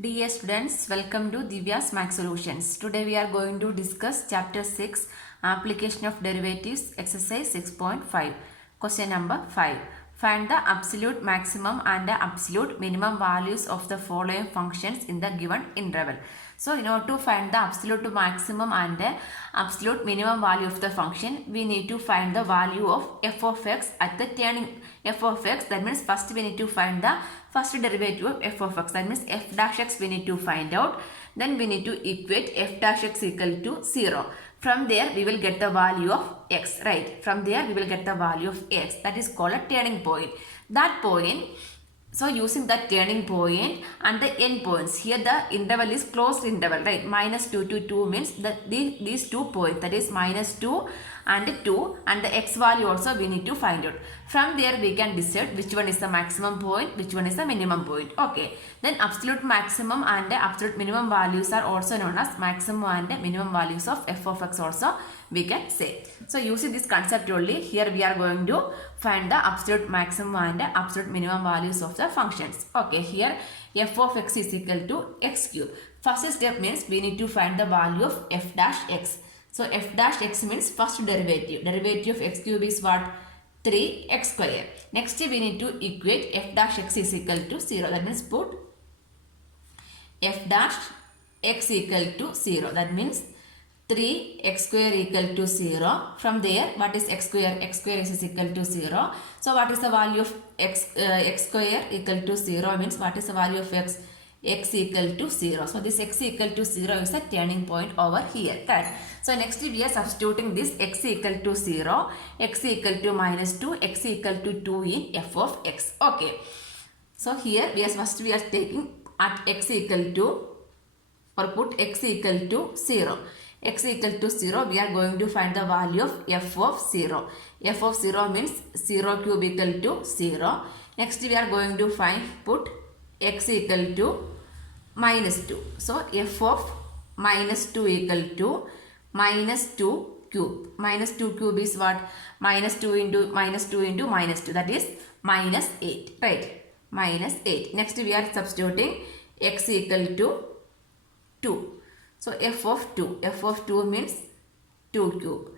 Dear students, welcome to Divya's Math Solutions. Today we are going to discuss Chapter 6, Application of Derivatives, Exercise 6.5. Question number 5. Find the absolute maximum and the absolute minimum values of the following functions in the given interval. So, in order to find the absolute maximum and the absolute minimum value of the function, we need to find the value of f of x at the turning f of x. That means first we need to find the first derivative of f of x. That means f dash x we need to find out. Then we need to equate f dash x equal to 0. From there we will get the value of x, right? From there we will get the value of x. That is called a turning point. That point, so using that turning point and the end points, here the interval is closed interval, right? Minus 2 to 2 means that these 2 points, that is minus 2 and 2, and the x value also we need to find out. From there we can decide which one is the maximum point, which one is the minimum point. Okay. Then absolute maximum and the absolute minimum values are also known as maximum and the minimum values of f of x also we can say. So using this concept only, here we are going to find the absolute maximum and the absolute minimum values of the functions. Okay, here f of x is equal to x cube. First step means we need to find the value of f dash x. So f dash x means first derivative. Derivative of x cube is what? 3x square. Next we need to equate f dash x is equal to 0. That means put f dash x equal to 0. That means 3x square equal to 0. From there, what is x square? X square is equal to 0. So what is the value of x square equal to 0 means what is the value of x? X equal to 0. So this x equal to 0 is a turning point over here. Correct. So next we are substituting this x equal to 0, x equal to minus 2, x equal to 2 in f of x. Okay. So here we are taking at x equal to, or put x equal to 0. X equal to 0, we are going to find the value of f of 0. F of 0 means 0 cube equal to 0. Next we are going to put x equal to minus 2. So f of minus 2 equal to minus 2 cube. Minus 2 cube is what? Minus 2 into minus 2 into minus 2. That is minus 8. Right? Minus 8. Next we are substituting x equal to 2. So f of 2. F of 2 means 2 cube.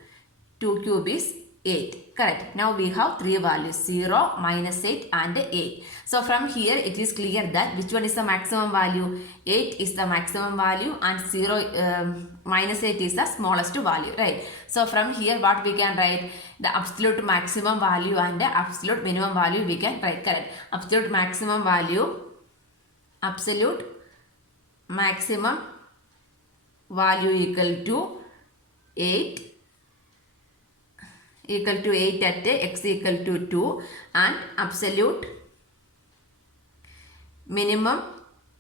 2 cube is 8. Correct. Now we have three values, 0, minus 8 and 8. So from here it is clear that which one is the maximum value? 8 is the maximum value and 0 minus 8 is the smallest value. Right. So from here what we can write? The absolute maximum value and the absolute minimum value we can write. Correct. Absolute maximum value equal to 8 at x equal to 2, and absolute minimum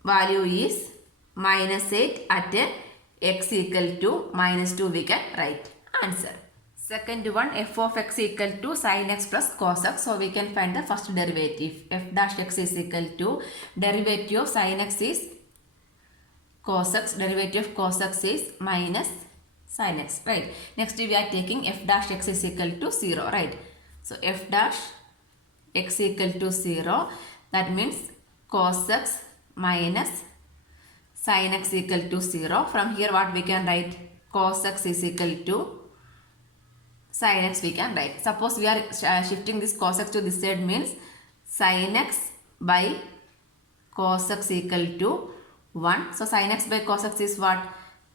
value is minus 8 at x equal to minus 2 we can write. Answer. Second one, f of x equal to sin x plus cos x. So we can find the first derivative. F dash x is equal to derivative of sin x is cos x. Derivative of cos x is minus sin x, right? Next we are taking f dash x is equal to 0, right? So f dash x equal to 0, that means cos x minus sin x equal to 0. From here what we can write? Cos x is equal to sin x we can write. Suppose we are shifting this cos x to this side means sin x by cos x equal to 1. So sin x by cos x is what?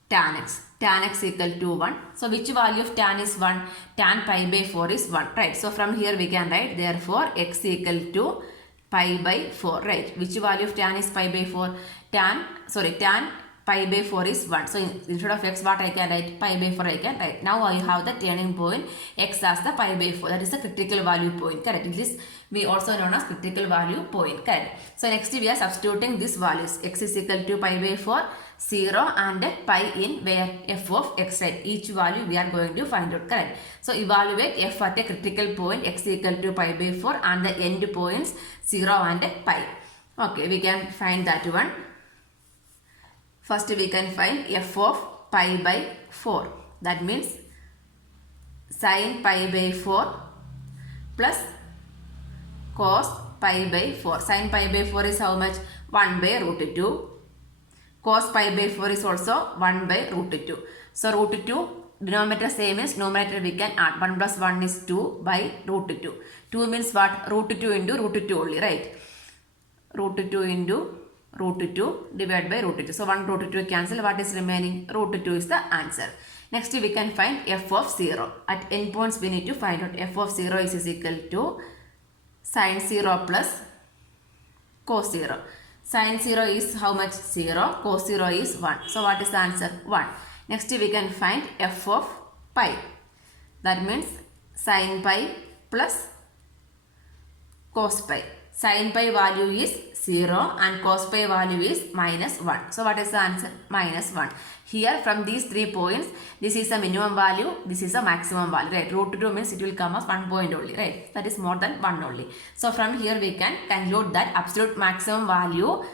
Tan x. Tan x equal to 1. So which value of tan is 1? Tan pi by 4 is 1. Right. So from here we can write therefore x equal to pi by 4. Right. Which value of tan is pi by 4? Tan pi by 4 is 1. So instead of x what I can write? Pi by 4 I can write. Now I have the turning point x as the pi by 4. That is the critical value point. Correct. It is we also known as critical value point. Correct. So next we are substituting these values. X is equal to pi by 4, 0 and pi in where? F of x, right? Each value we are going to find out. Correct. So evaluate f at a critical point x equal to pi by 4 and the end points 0 and pi. Okay, we can find that one. First we can find f of pi by 4. That means sin pi by 4 plus cos pi by 4. Sin pi by 4 is how much? 1 by root 2 Cos pi by 4 is also 1 by root 2. So root 2, denominator same is, numerator we can add. 1 plus 1 is 2 by root 2. 2 means what? Root 2 into root 2 only, right? Root 2 into root 2 divided by root 2. So 1 root 2 cancel. What is remaining? Root 2 is the answer. Next we can find f of 0. At endpoints we need to find out f of 0 is equal to sine 0 plus cos 0. Sine 0 is how much? 0. Cos 0 is 1. So what is the answer? 1. Next we can find f of pi. That means sine pi plus cos pi. Sine pi value is 0 and cos pi value is minus 1. So what is the answer? Minus 1. Here from these 3 points, this is a minimum value, this is a maximum value, right? Root 2 means it will come as 1 point only, right? That is more than 1 only. So from here we can conclude that absolute maximum value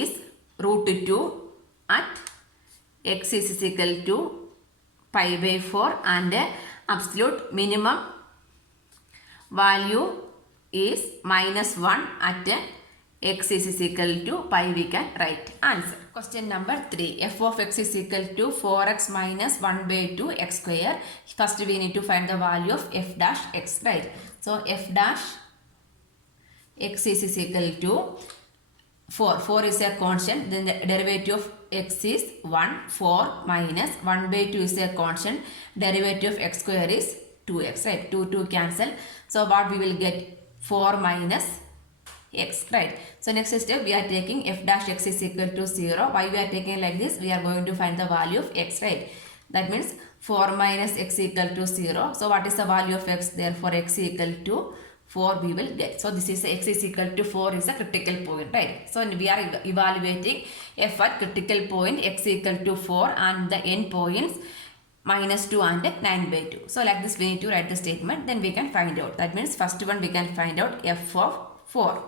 is root 2 at x is equal to pi by 4 and absolute minimum value is minus 1 at x is equal to pi. We can write answer. Question number 3. F of x is equal to 4x minus 1 by 2 x square. First we need to find the value of f dash x, right? So f dash x is equal to 4. 4 is a constant. Then the derivative of x is 1. 4 minus 1 by 2 is a constant. Derivative of x square is 2x, right? 2 cancel. So what we will get? 4 minus x, right? So next step we are taking f dash x is equal to 0. Why we are taking like this? We are going to find the value of x, right? That means 4 minus x equal to 0. So what is the value of x? Therefore x equal to 4 we will get. So this is x is equal to 4 is a critical point, right? So we are evaluating f at critical point x equal to 4 and the end points minus 2 and 9 by 2. So like this we need to write the statement, then we can find out. That means first one we can find out f of 4.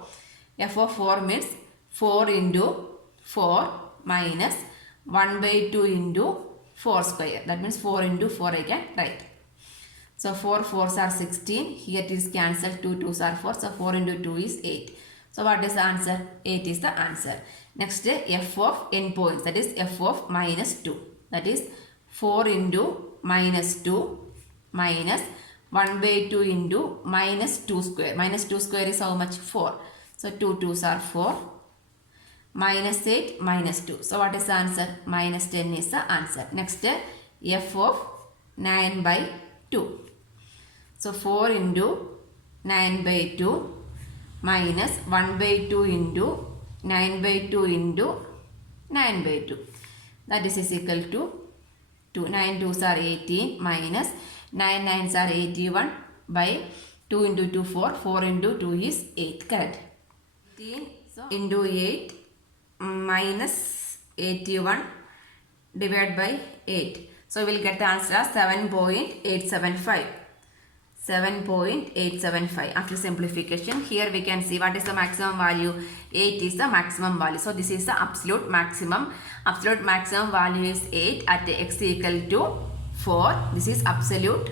F of 4 means 4 into 4 minus 1 by 2 into 4 square. That means 4 into 4 I can write. So 4 4s are 16. Here it is cancelled. 2 2s are 4. So 4 into 2 is 8. So what is the answer? 8 is the answer. Next f of endpoints. That is f of minus 2. That is 4 into minus 2 minus 1 by 2 into minus 2 square. Minus 2 square is how much? 4. So 2 2s are 4. Minus 8 minus 2. So what is the answer? Minus 10 is the answer. Next f of 9 by 2. So 4 into 9 by 2 minus 1 by 2 into 9 by 2 into 9 by 2. That is equal to 2. 9 2s are 18 minus 9 9s are 81 by 2 into 2 4. 4 into 2 is 8. Correct. 18 into 8 minus 81 divided by 8. So we will get the answer as 7.875. 7.875 after simplification. Here we can see what is the maximum value. 8 is the maximum value. So this is the absolute maximum. Absolute maximum value is 8 at x equal to 4. This is absolute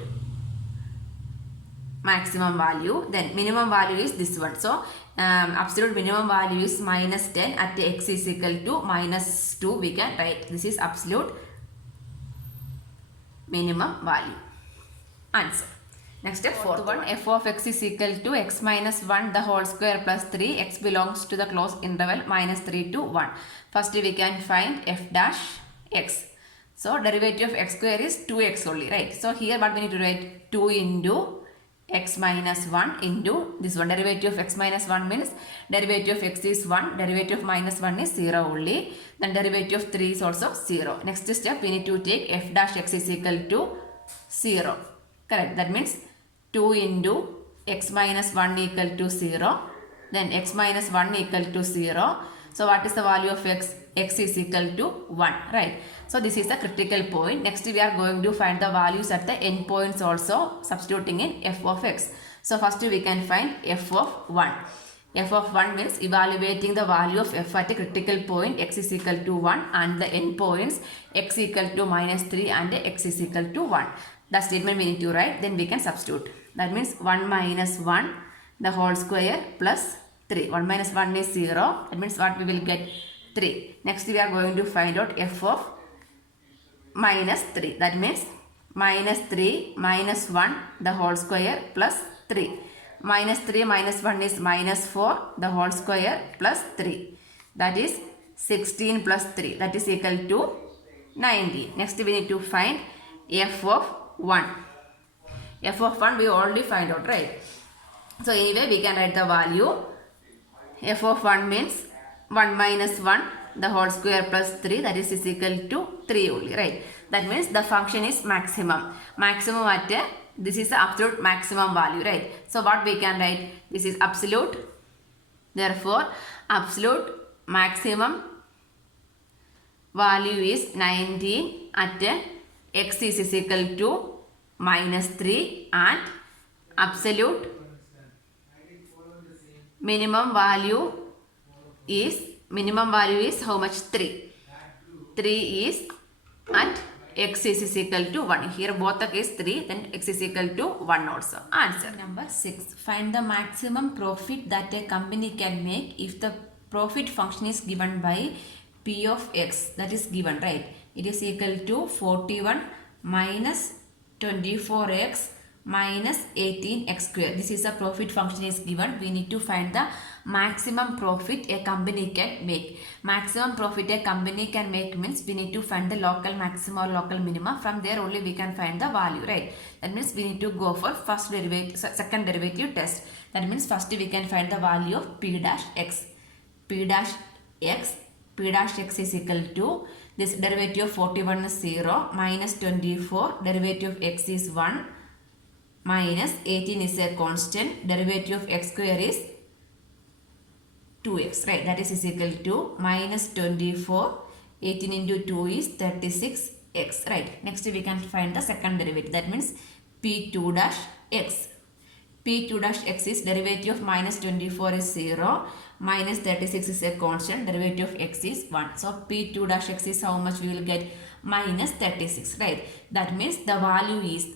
maximum value. Then minimum value is this one. So absolute minimum value is minus 10 at x is equal to minus 2. We can write this is absolute minimum value. Answer. Next step, fourth one. F of x is equal to x minus 1 the whole square plus 3. X belongs to the closed interval minus 3 to 1. First we can find f dash x. So derivative of x square is 2x only, right? So here what we need to write? 2 into x minus 1 into this one. Derivative of x minus 1 means derivative of x is 1. Derivative of minus 1 is 0 only. Then derivative of 3 is also 0. Next step we need to take f dash x is equal to 0. Correct. That means 2 into x minus 1 equal to 0. Then x minus 1 equal to 0. So what is the value of x? X is equal to 1. Right. So this is the critical point. Next we are going to find the values at the end points also, substituting in f of x. So first we can find f of 1. F of 1 means evaluating the value of f at a critical point x is equal to 1 and the end points x equal to minus 3 and x is equal to 1. The statement we need to write, then we can substitute. That means 1 minus 1 the whole square plus 3. 1 minus 1 is 0. That means what we will get? 3. Next we are going to find out f of minus 3. That means minus 3 minus 1 the whole square plus 3. Minus 3 minus 1 is minus 4 the whole square plus 3. That is 16 plus 3. That is equal to 90. Next we need to find f of 1. F of 1 we already find out, right? So anyway we can write the value. F of 1 means 1 minus 1 the whole square plus 3, that is equal to 3 only, right? That means the function is maximum. Maximum at this is the absolute maximum value, right? So what we can write? This is absolute. Therefore absolute maximum value is 19 at x is equal to minus 3, and absolute minimum value is how much? 3. 3 is at x is equal to 1. Here both the case 3, then x is equal to 1 also. Answer. Number 6. Find the maximum profit that a company can make if the profit function is given by p of x. That is given, right? It is equal to 41 minus 24x minus 18x square. This is a profit function is given. We need to find the maximum profit a company can make. Maximum profit a company can make means we need to find the local maximum or local minimum. From there only we can find the value, right? That means we need to go for second derivative test. That means first we can find the value of p dash x. P dash x is equal to this derivative of 41 is 0 minus 24 derivative of x is 1 minus 18 is a constant, derivative of x square is 2x, right? That is equal to minus 24, 18 into 2 is 36x, right? Next we can find the second derivative. That means p2 dash x. p2 dash x is derivative of minus 24 is 0 minus 36 is a constant, derivative of x is 1. So p2 dash x is how much we will get? Minus 36, right? That means the value is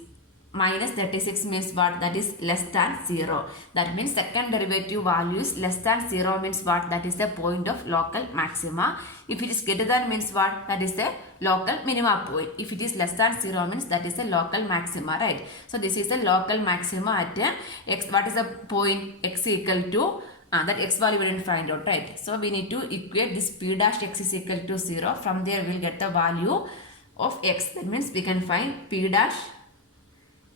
minus 36 means what? That is less than 0. That means second derivative value is less than 0 means what? That is the point of local maxima. If it is greater than means what? That is the local minima point. If it is less than 0 means that is the local maxima, right? So this is the local maxima at x. What is the point? X equal to that x value we didn't find out, right? So we need to equate this p dash x is equal to 0. From there we will get the value of x. That means we can find p dash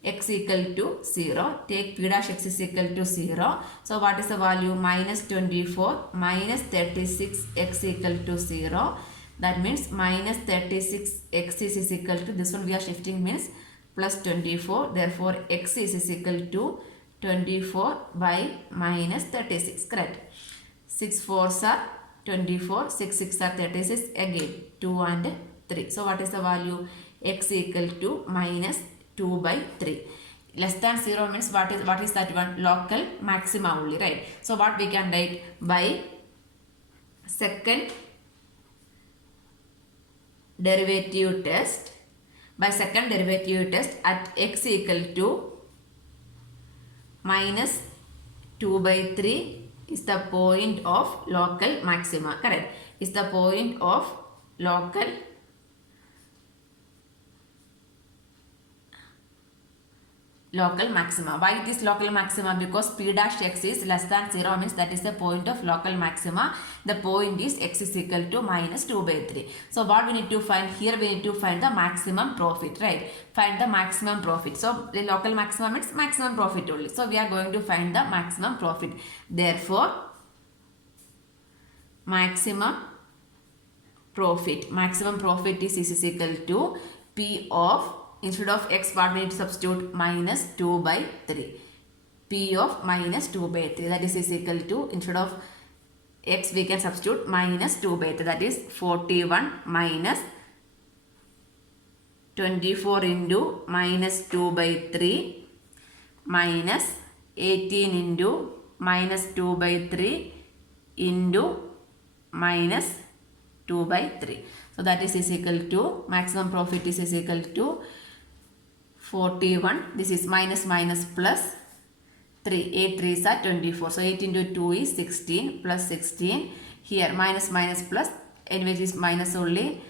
x equal to 0. Take p dash x is equal to 0. So what is the value? Minus 24 minus 36 x equal to 0. That means minus 36 x is equal to, this one we are shifting means plus 24. Therefore x is equal to 24 by minus 36, correct? 6 4s are 24, 6 6 are 36, again 2 and 3. So what is the value? X equal to minus 2 by 3. Less than 0 means what is that one? Local maxima only, right? So what we can write? By second derivative test, at x equal to minus 2 by 3 is the point of local maxima, correct? Is the point of local maxima. Why it is local maxima? Because p dash x is less than 0 means that is the point of local maxima. The point is x is equal to minus 2 by 3. So what we need to find here? We need to find the maximum profit, right? Find the maximum profit. So the local maxima means maximum profit only. So we are going to find the maximum profit. Therefore maximum profit is equal to p of, instead of x what we need to substitute? Minus 2 by 3. P of minus 2 by 3, that is equal to, instead of x we can substitute minus 2 by 3, that is 41 minus 24 into minus 2 by 3 minus 18 into minus 2 by 3 into minus 2 by 3. So that is equal to, maximum profit is equal to 41, this is minus minus plus 3. 8 3s are 24. So 8 into 2 is 16 plus 16. Here minus minus plus, anyway it is minus only.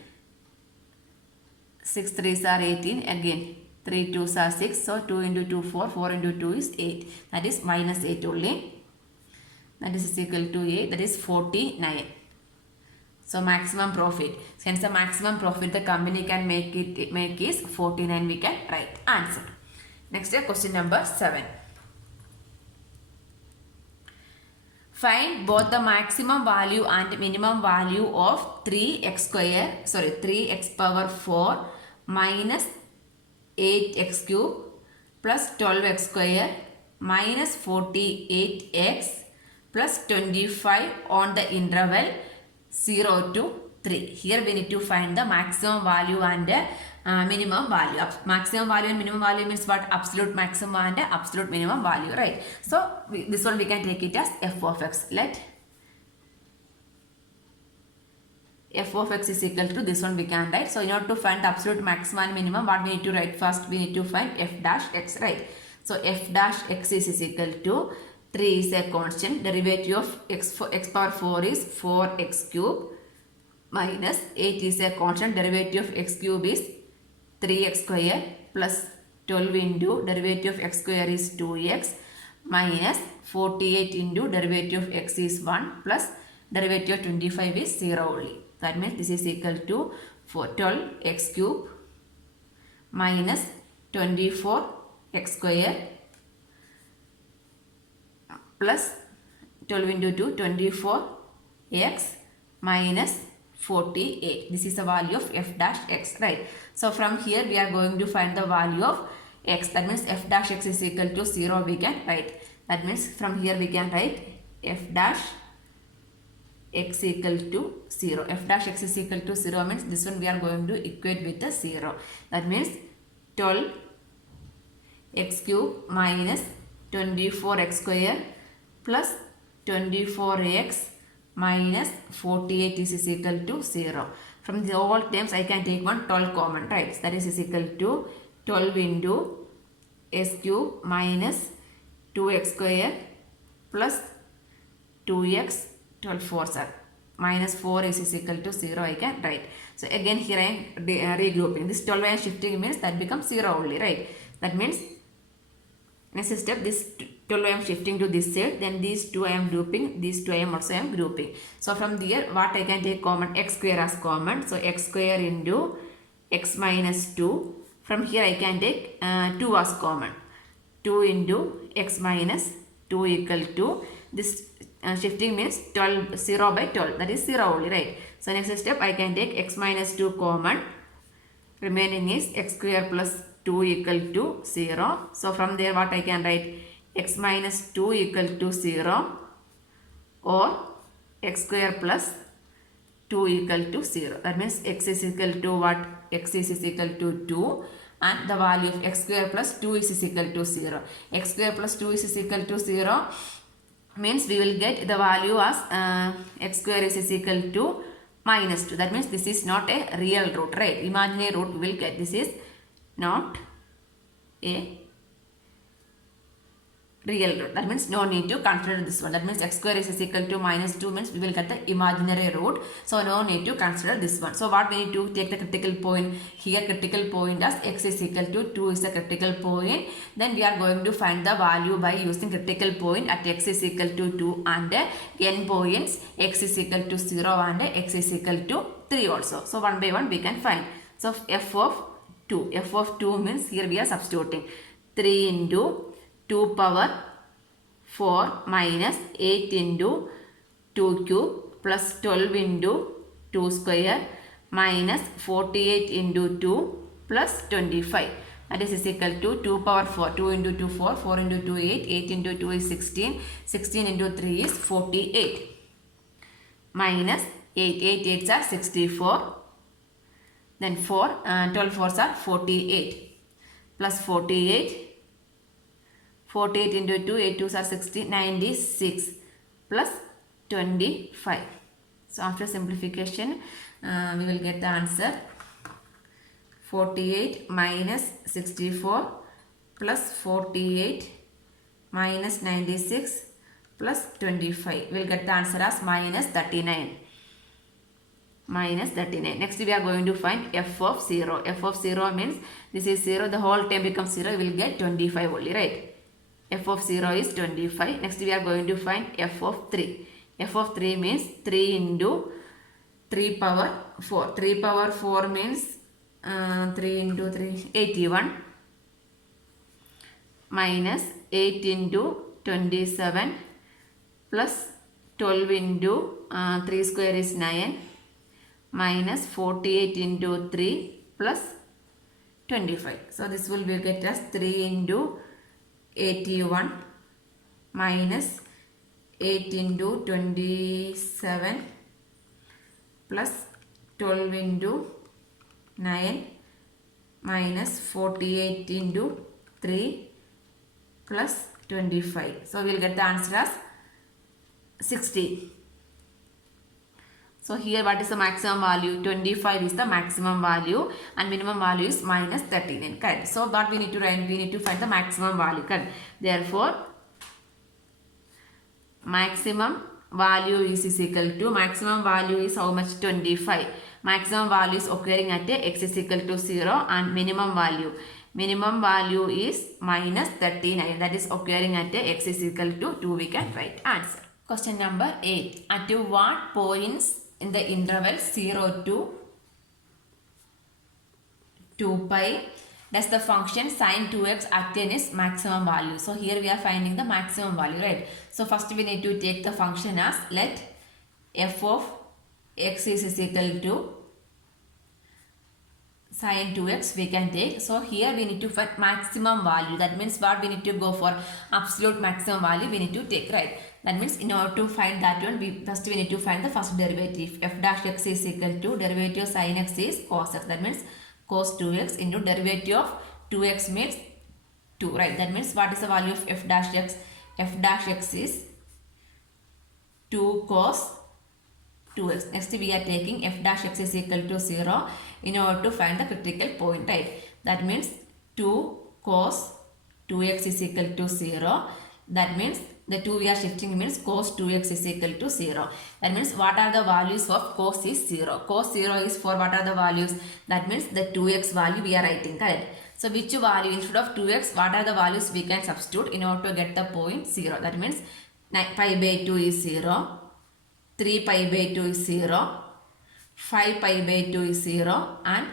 6 3s are 18. Again 3 2s are 6. So 2 into 2 4. 4 into 2 is 8. That is minus 8 only. That is equal to 8. That is 49. So maximum profit. Hence the maximum profit the company can make is 49. We can write answer. Next question number 7. Find both the maximum value and minimum value of 3x power 4 minus 8x cube plus 12x square minus 48x plus 25 on the interval 0 to 3. Here we need to find the maximum value and minimum value. Maximum value and minimum value means what? Absolute maximum and absolute minimum value, right? So this one we can take it as f of x. Let f of x is equal to this one we can write. So in order to find the absolute maximum and minimum, what we need to write first? We need to find f dash x, right? So f dash x is equal to 3 is a constant. Derivative of x power 4 is 4x cube minus 8 is a constant. Derivative of x cube is 3x square plus 12 into derivative of x square is 2x minus 48 into derivative of x is 1 plus derivative of 25 is 0 only. That means this is equal to 12x cube minus 24x square plus 12 into 2 24x minus 48. This is the value of f dash x, right? So from here we are going to find the value of x. That means f dash x is equal to 0 we can write. That means from here we can write f dash x equal to 0. F dash x is equal to 0 means this one we are going to equate with the 0. That means 12x cube minus 24x square plus 24x minus 48 is equal to 0. From the all terms I can take one 12 common, right? That is equal to 12 into s cube minus 2x square plus 2x 12 4s are minus 4 is equal to 0 I can write. So again here I am regrouping. This 12 I am shifting means that becomes 0 only, right? That means next step, this 12 I am shifting to this side, then these two I am grouping, these two I am also grouping. So from there what I can take common? X square as common. So x square into x minus 2. From here I can take 2 as common. 2 into x minus 2 equal to this shifting means 12 0 by 12, that is 0 only, right? So next step I can take x minus 2 common. Remaining is x square plus 2 equal to 0. So from there what I can write? X minus 2 equal to 0 or x square plus 2 equal to 0. That means x is equal to what? X is equal to 2 and the value of x square plus 2 is equal to 0. X square plus 2 is equal to 0 means we will get the value as x square is equal to minus 2. That means this is not a real root, right? Imaginary root we will get. This is not a real root. That means no need to consider this one. That means x square is equal to minus 2 means we will get the imaginary root. So no need to consider this one. So what we need to take the critical point? Here critical point as x is equal to 2 is the critical point. Then we are going to find the value by using critical point at x is equal to 2 and n points x is equal to 0 and x is equal to 3 also. So one by one we can find. So f of 2. F of 2 means here we are substituting 3 into 2 power 4 minus 8 into 2 cube plus 12 into 2 square minus 48 into 2 plus 25. That is equal to 2 power 4. 2 into 2 4. 4 into 2 8. 8 into 2 is 16. 16 into 3 is 48. Minus 8. 8 8s are 64. Then 4. 12 4s are 48. Plus 48. 48 into 2, 8 2s are 60, 96 plus 25. So after simplification, we will get the answer 48 minus 64 plus 48 minus 96 plus 25. We'll get the answer as minus 39. Minus 39. Next we are going to find f of 0. F of 0 means this is 0. The whole term becomes 0. We will get 25 only, right? F of 0 is 25. Next we are going to find f of 3. F of 3 means 3 into 3 power 4. 3 power 4 means 3 into 3, 81. Minus 8 into 27 plus 12 into 3 square is 9 minus 48 into 3 plus 25. So this will be get as 3 into 81 minus 8 into 27 plus 12 into 9 minus 48 into 3 plus 25. So we will get the answer as 60. So here what is the maximum value? 25 is the maximum value and minimum value is minus 39. Correct. So what we need to write? We need to find the maximum value. Correct. Therefore, maximum value is equal to, maximum value is how much? 25. Maximum value is occurring at x is equal to 0 and minimum value is minus 39. That is occurring at x is equal to 2. We can write answer. Question number 8. At what points in the interval 0 to 2 pi does the function sine 2x attain its maximum value? So here we are finding the maximum value, right? So first we need to take the function as, let f of x is equal to sine 2x we can take. So here we need to find maximum value. That means what we need to go for? Absolute maximum value we need to take, right? That means in order to find that one, we need to find the first derivative. F dash x is equal to derivative of sine x is cos x. That means cos 2x into derivative of 2x means 2, right? That means what is the value of f dash x? F dash x is 2 cos 2x. Next we are taking f dash x is equal to 0 in order to find the critical point, right? That means 2 cos 2x is equal to 0. That means the 2 we are shifting means cos 2x is equal to 0. That means what are the values of cos is 0. Cos 0 is for what are the values? That means the 2x value we are writing, correct? So which value instead of 2x, what are the values we can substitute in order to get the point 0? That means pi by 2 is 0, 3 pi by 2 is 0, 5 pi by 2 is 0 and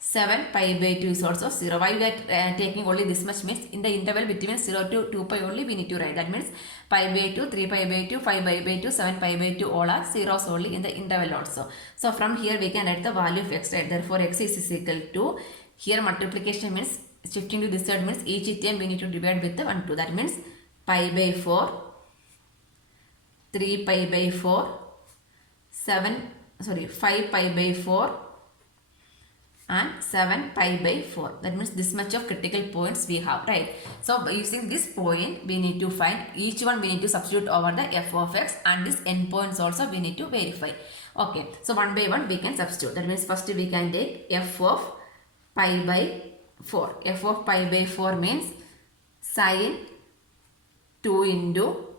7 pi by 2 is also 0. Why we are taking only this much means in the interval between 0 to 2 pi only we need to write. That means pi by 2, 3 pi by 2, 5 pi by 2, 7 pi by 2 all are zeros only in the interval also. So from here we can write the value of x, right? Therefore x is equal to, here multiplication means shifting to this side means each term we need to divide with the 1, 2. That means pi by 4, 3 pi by 4, 5 pi by 4 and 7 pi by 4. That means this much of critical points we have, right? So by using this point we need to find each one, we need to substitute over the f of x and this end points also we need to verify. Okay, so one by one we can substitute. That means first we can take f of pi by 4. F of pi by 4 means sine 2 into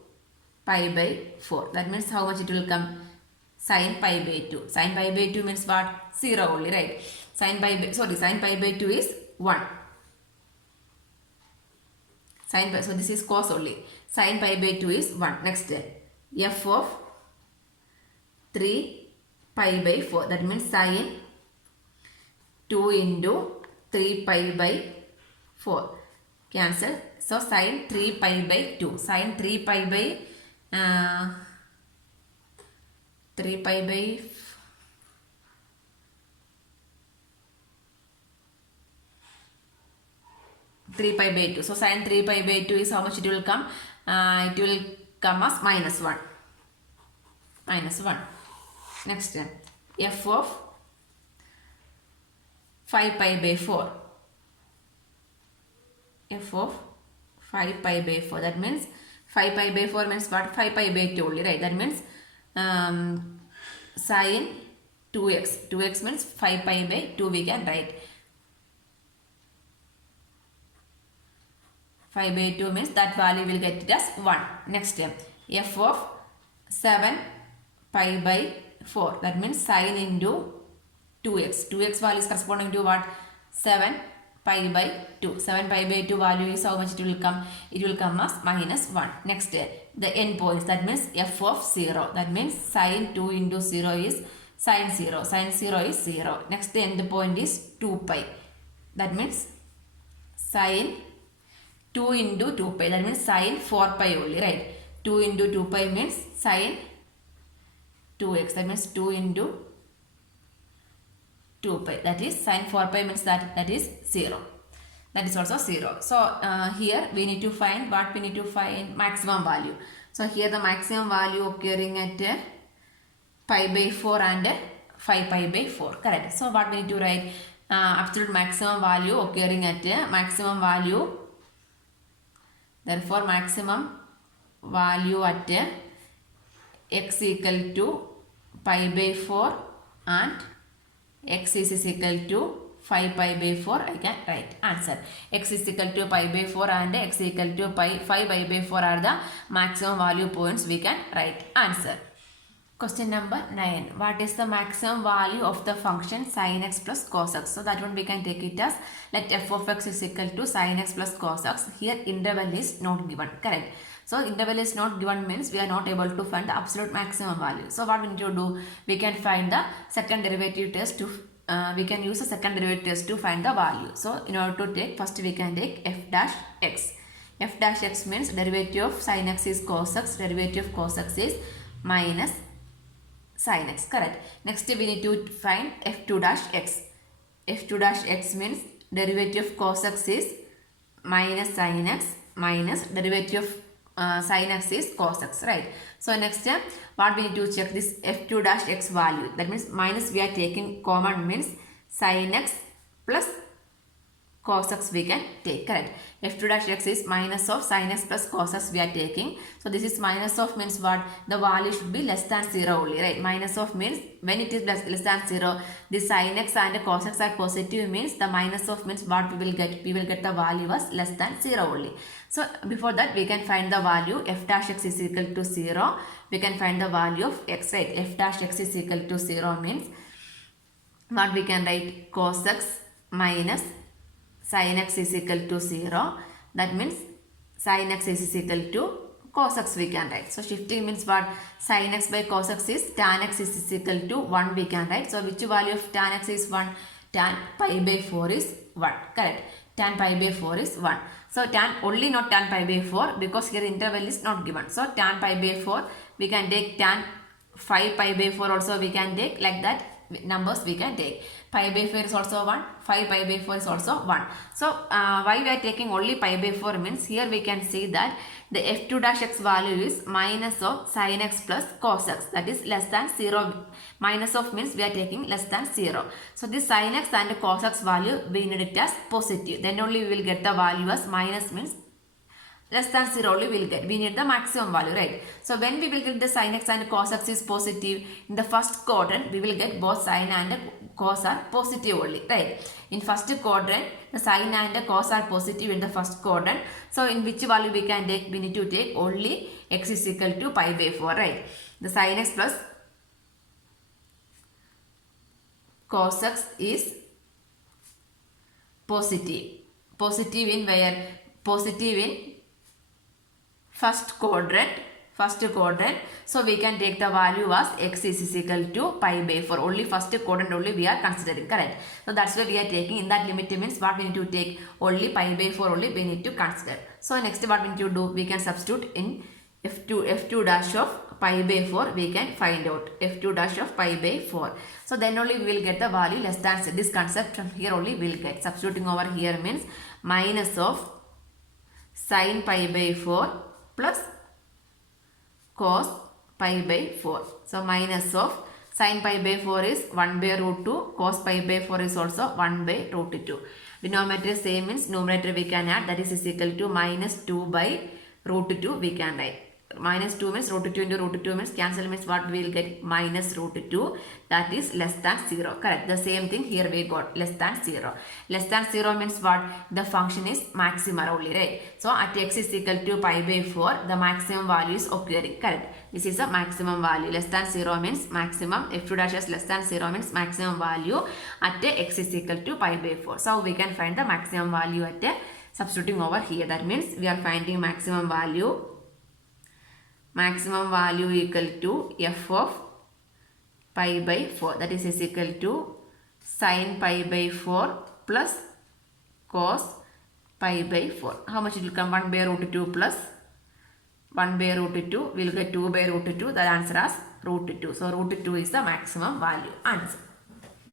pi by 4. That means how much it will come? Sine pi by 2. Sine pi by 2 means what? 0 only, right? Sine pi by 2 is 1. So this is cos only. Sine pi by 2 is 1. Next, f of 3 pi by 4. That means sine 2 into 3 pi by 4. Cancel. So sine 3 pi by 2. Sine 3 pi by 3 pi by 3 pi by 2. So sine 3 pi by 2 is how much it will come? It will come as minus 1. Minus 1. Next, f of 5 pi by 4. F of 5 pi by 4. That means 5 pi by 4 means what? 5 pi by 2 only, right? That means sine 2x. 2x means 5 pi by 2 we can write. 5 by 2 means that value will get it as 1. Next, f of 7 pi by 4. That means sine into 2x. 2x value is corresponding to what? 7 pi by 2. 7 pi by 2 value is how much it will come? It will come as minus 1. Next, the endpoints. That means f of 0. That means sine 2 into 0 is sine 0. Sine 0 is 0. Next, the end point is 2 pi. That means sine 2 into 2 pi. That means sine 4 pi only, right? 2 into 2 pi means sine 2x. That means 2 into 2 pi. That is sine 4 pi means that is 0. That is also 0. So here we need to find what we need to find maximum value. So here the maximum value occurring at pi by 4 and 5 pi by 4. Correct. So what we need to write? Absolute maximum value occurring at maximum value. Therefore maximum value at x equal to pi by 4 and x is equal to 5 pi by 4. I can write answer. X is equal to pi by 4 and x equal to 5 pi by 4 are the maximum value points. We can write answer. Question number 9. What is the maximum value of the function sin x plus cos x? So that one we can take it as, let f of x is equal to sin x plus cos x. Here interval is not given. Correct. So interval is not given means we are not able to find the absolute maximum value. So what we need to do? We can find the second derivative test to we can use the second derivative test to find the value. So in order to take, first we can take f dash x. F dash x means derivative of sin x is cos x. Derivative of cos x is minus sin x. Correct. Next we need to find f2 dash x. f2 dash x means derivative of cos x is minus sin x minus derivative of sin x is cos x, right? So next what we need to check this f2 dash x value. That means minus we are taking common means sin x plus cos x we can take. Correct. f2 dash x is minus of sin x plus cos x we are taking. So this is minus of means what? The value should be less than 0 only, right? Minus of means when it is less than 0, the sin x and cos x are positive means the minus of means what we will get? We will get the value as less than 0 only. So before that we can find the value f dash x is equal to 0. We can find the value of x, right? F dash x is equal to 0 means what we can write? Cos x minus sin x is equal to 0. That means sin x is equal to cos x we can write. So shifting means what? Sin x by cos x is tan x is equal to 1 we can write. So which value of tan x is 1? Tan pi by 4 is 1. Correct. Tan pi by 4 is 1. So tan only not tan pi by 4 because here interval is not given. So tan pi by 4 we can take, tan 5 pi by 4 also we can take, like that numbers we can take. Pi by 4 is also 1, 5 pi by 4 is also 1. So why we are taking only pi by 4 means here we can see that the f2 dash x value is minus of sin x plus cos x, that is less than 0. Minus of means we are taking less than 0. So this sin x and cos x value we need it as positive. Then only we will get the value as minus means less than 0 only we will get. We need the maximum value, right? So when we will get the sin x and cos x is positive, in the first quadrant we will get both sin and cos are positive only, right? In first quadrant the sin and cos are positive in the first quadrant. So in which value we can take? We need to take only x is equal to pi by 4, right? The sin x plus cos x is positive. Positive in where? Positive in first quadrant. So we can take the value as x is equal to pi by 4. Only first quadrant only we are considering. Correct. So that's why we are taking in that limit means what we need to take? Only pi by 4 only we need to consider. So next what we need to do? We can substitute in f2 dash of pi by 4 we can find out. f2 dash of pi by 4. So then only we will get the value less than this concept from here only we will get. Substituting over here means minus of sin pi by 4 plus cos pi by 4. So minus of sin pi by 4 is 1 by root 2. Cos pi by 4 is also 1 by root 2. Denominator same means numerator we can add, that is equal to minus 2 by root 2 we can write. minus 2 means root 2 into root 2 means cancel means what we will get minus root 2, that is less than 0. Correct. The same thing here we got less than 0. Less than 0 means what? The function is maximum only, right? So at x is equal to pi by 4, the maximum value is occurring. Correct. This is a maximum value. Less than 0 means maximum. F2 dash is less than 0 means maximum value at x is equal to pi by 4. So we can find the maximum value at substituting over here. That means we are finding maximum value equal to f of pi by 4, that is equal to sine pi by 4 plus cos pi by 4. How much it will come? 1 by root 2 plus 1 by root 2, we will get 2 by root 2, the answer is root 2. So root 2 is the maximum value answer.